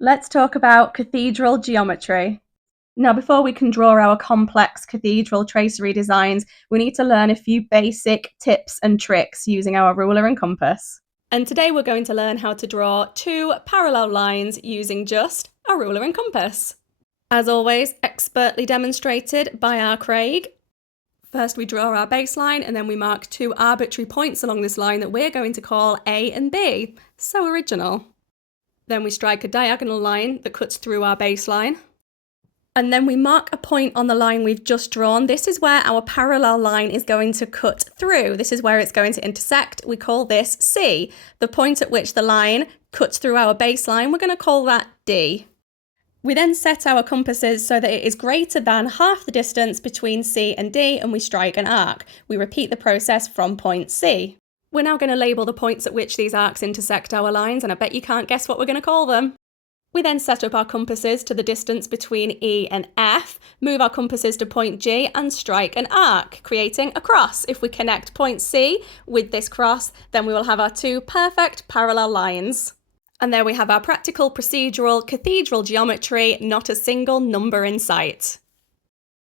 Let's talk about cathedral geometry. Now, before we can draw our complex cathedral tracery designs, we need to learn a few basic tips and tricks using our ruler and compass. And today we're going to learn how to draw two parallel lines using just a ruler and compass. As always, expertly demonstrated by our Craig. First we draw our baseline and then we mark two arbitrary points along this line that we're going to call A and B. So original. Then we strike a diagonal line that cuts through our baseline. And then we mark a point on the line we've just drawn. This is where our parallel line is going to cut through. This is where it's going to intersect. We call this C. The point at which the line cuts through our baseline, we're going to call that D. We then set our compasses so that it is greater than half the distance between C and D, and we strike an arc. We repeat the process from point C. We're now going to label the points at which these arcs intersect our lines, and I bet you can't guess what we're going to call them. We then set up our compasses to the distance between E and F, move our compasses to point G and strike an arc, creating a cross. If we connect point C with this cross, then we will have our two perfect parallel lines. And there we have our practical, procedural, cathedral geometry, not a single number in sight.